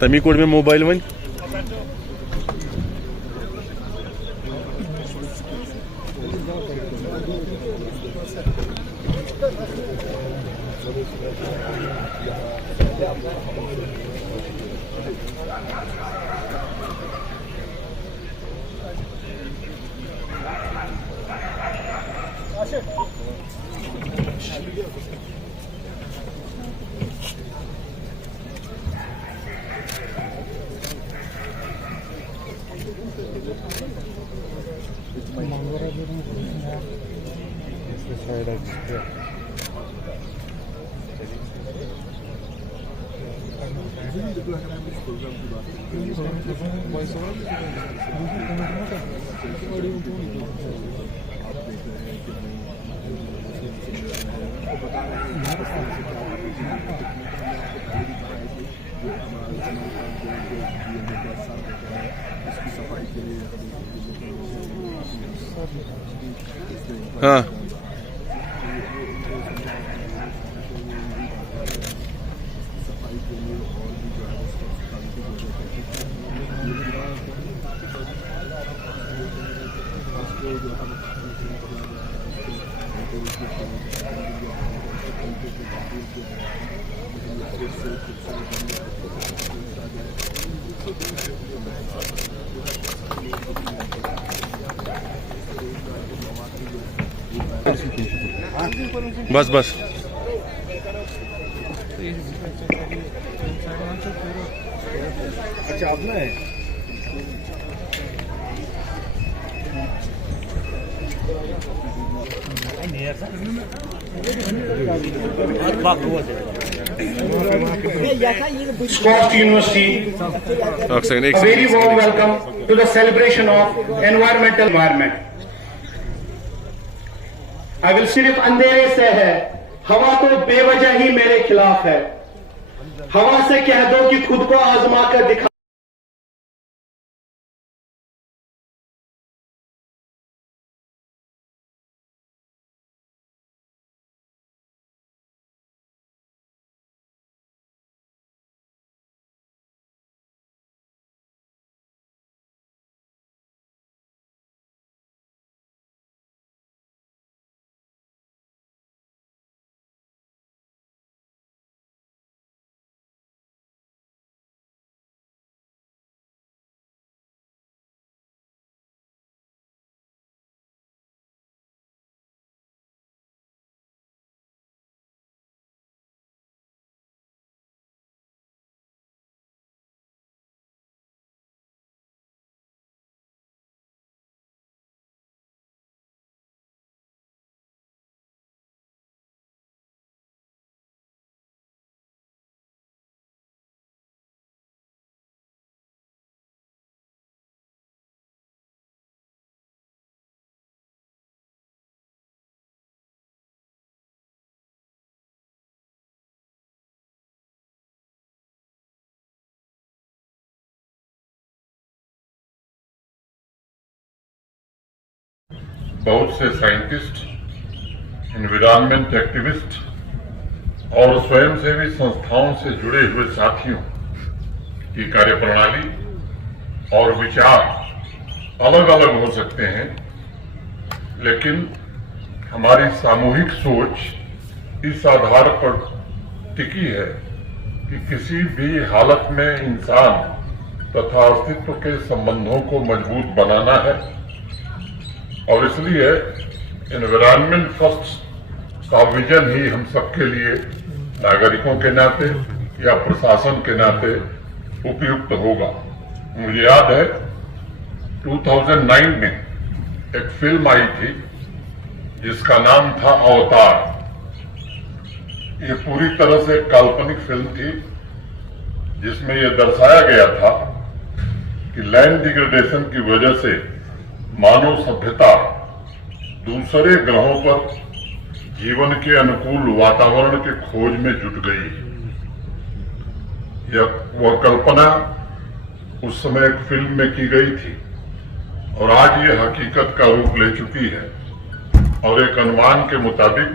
तमी कोड में mobile one हाँ बस बस अच्छा आपने Scott University, a very warm welcome to the celebration of environment. I will सिर्फ अंधेरे से है, हवा तो बेवजह ही मेरे खिलाफ है। हवा से कह दो कि खुद को आजमा कर दिखा। बहुत से साइंटिस्ट, एनवायरमेंट एक्टिविस्ट और स्वयंसेवी संस्थाओं से जुड़े हुए साथियों की कार्यप्रणाली और विचार अलग अलग हो सकते हैं, लेकिन हमारी सामूहिक सोच इस आधार पर टिकी है कि किसी भी हालत में इंसान तथा अस्तित्व के संबंधों को मजबूत बनाना है और इसलिए एनवायरमेंट फर्स्ट का विजन ही हम सबके लिए नागरिकों के नाते या प्रशासन के नाते उपयुक्त होगा। मुझे याद है 2009 में एक फिल्म आई थी जिसका नाम था अवतार। ये पूरी तरह से काल्पनिक फिल्म थी जिसमें यह दर्शाया गया था कि लैंड डिग्रेडेशन की वजह से मानव सभ्यता दूसरे ग्रहों पर जीवन के अनुकूल वातावरण के खोज में जुट गई। वह कल्पना उस समय एक फिल्म में की गई थी और आज ये हकीकत का रूप ले चुकी है और एक अनुमान के मुताबिक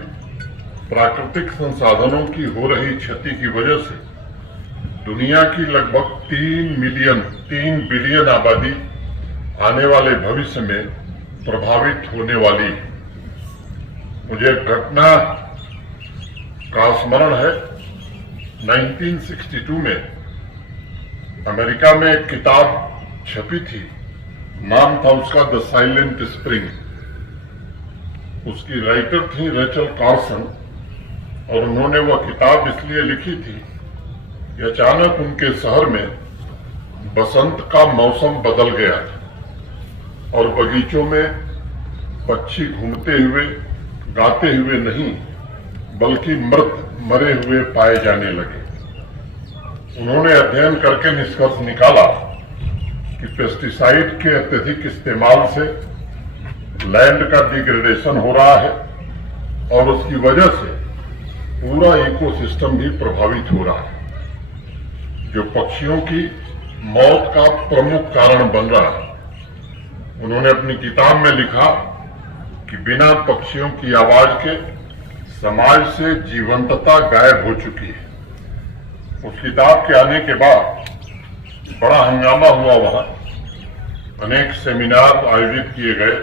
प्राकृतिक संसाधनों की हो रही क्षति की वजह से दुनिया की लगभग 3 बिलियन आबादी आने वाले भविष्य में प्रभावित होने वाली है। मुझे घटना का स्मरण है 1962 में अमेरिका में एक किताब छपी थी, नाम था उसका द साइलेंट स्प्रिंग। उसकी राइटर थी रेचल कार्सन और उन्होंने वह किताब इसलिए लिखी थी कि अचानक उनके शहर में बसंत का मौसम बदल गया और बगीचों में पक्षी घूमते हुए गाते हुए नहीं बल्कि मरे हुए पाए जाने लगे। उन्होंने अध्ययन करके निष्कर्ष निकाला कि पेस्टिसाइड के अत्यधिक इस्तेमाल से लैंड का डिग्रेडेशन हो रहा है और उसकी वजह से पूरा इकोसिस्टम भी प्रभावित हो रहा है, जो पक्षियों की मौत का प्रमुख कारण बन रहा है। उन्होंने अपनी किताब में लिखा कि बिना पक्षियों की आवाज के समाज से जीवंतता गायब हो चुकी है। उस किताब के आने के बाद बड़ा हंगामा हुआ, वहां अनेक सेमिनार आयोजित किए गए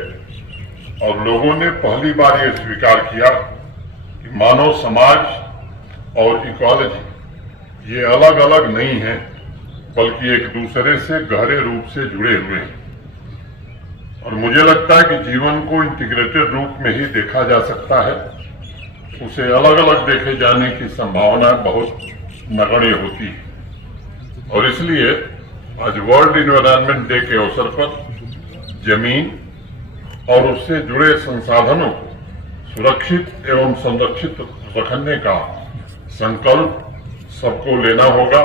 और लोगों ने पहली बार यह स्वीकार किया कि मानव समाज और इकोलॉजी ये अलग अलग नहीं है बल्कि एक दूसरे से गहरे रूप से जुड़े हुए हैं। और मुझे लगता है कि जीवन को इंटीग्रेटेड रूप में ही देखा जा सकता है, उसे अलग अलग देखे जाने की संभावना बहुत नगण्य होती है। और इसलिए आज वर्ल्ड एनवायरनमेंट डे के अवसर पर जमीन और उससे जुड़े संसाधनों को सुरक्षित एवं संरक्षित रखने का संकल्प सबको लेना होगा।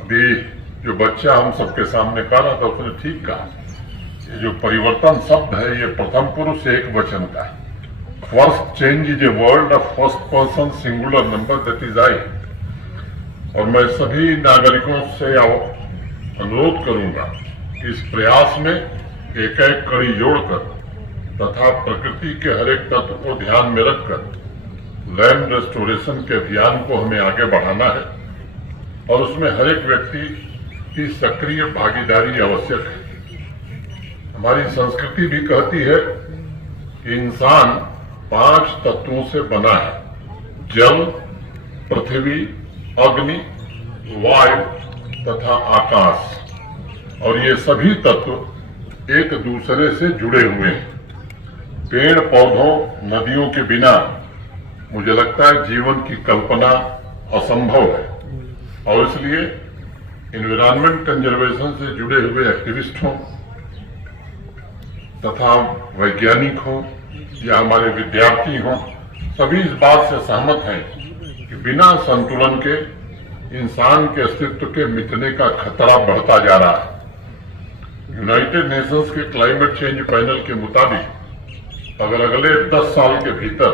अभी जो बच्चा हम सबके सामने कह रहा था उसने ठीक कहा, ये जो परिवर्तन शब्द है ये प्रथम पुरुष एक वचन का है। First change is a word of first person singular number that is I. और मैं सभी नागरिकों से अनुरोध करूंगा कि इस प्रयास में एक एक कड़ी जोड़कर तथा प्रकृति के हर एक तत्व को ध्यान में रखकर लैंड रेस्टोरेशन के अभियान को हमें आगे बढ़ाना है और उसमें हर एक व्यक्ति की सक्रिय भागीदारी आवश्यक है। हमारी संस्कृति भी कहती है कि इंसान 5 तत्वों से बना है, जल, पृथ्वी, अग्नि, वायु तथा आकाश। और ये सभी तत्व एक दूसरे से जुड़े हुए हैं। पेड़ पौधों, नदियों के बिना मुझे लगता है जीवन की कल्पना असंभव है। और इसलिए एनवायरनमेंट कंजर्वेशन से जुड़े हुए एक्टिविस्ट हों तथा वैज्ञानिक हों या हमारे विद्यार्थी हों, सभी इस बात से सहमत हैं कि बिना संतुलन के इंसान के अस्तित्व के मिटने का खतरा बढ़ता जा रहा है। यूनाइटेड नेशंस के क्लाइमेट चेंज पैनल के मुताबिक अगर अगले 10 साल के भीतर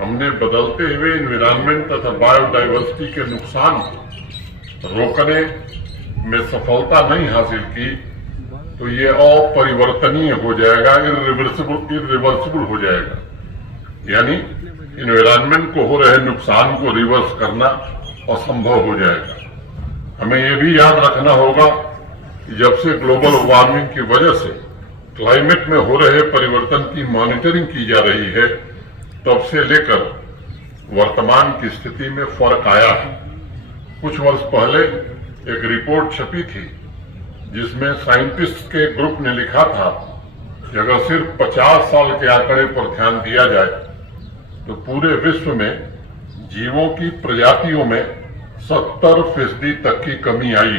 हमने बदलते हुए एनवायरनमेंट तथा बायोडाइवर्सिटी के नुकसान को रोकने में सफलता नहीं हासिल की तो ये अपरिवर्तनीय हो जाएगा, इरिवर्सिबल हो जाएगा। यानी एनवायरनमेंट को हो रहे नुकसान को रिवर्स करना असंभव हो जाएगा। हमें यह भी याद रखना होगा कि जब से ग्लोबल वार्मिंग की वजह से क्लाइमेट में हो रहे परिवर्तन की मॉनिटरिंग की जा रही है, तब से लेकर वर्तमान की स्थिति में फर्क आया है। कुछ वर्ष पहले एक रिपोर्ट छपी थी जिसमें साइंटिस्ट के ग्रुप ने लिखा था कि अगर सिर्फ 50 साल के आंकड़े पर ध्यान दिया जाए तो पूरे विश्व में जीवों की प्रजातियों में 70% तक की कमी आई।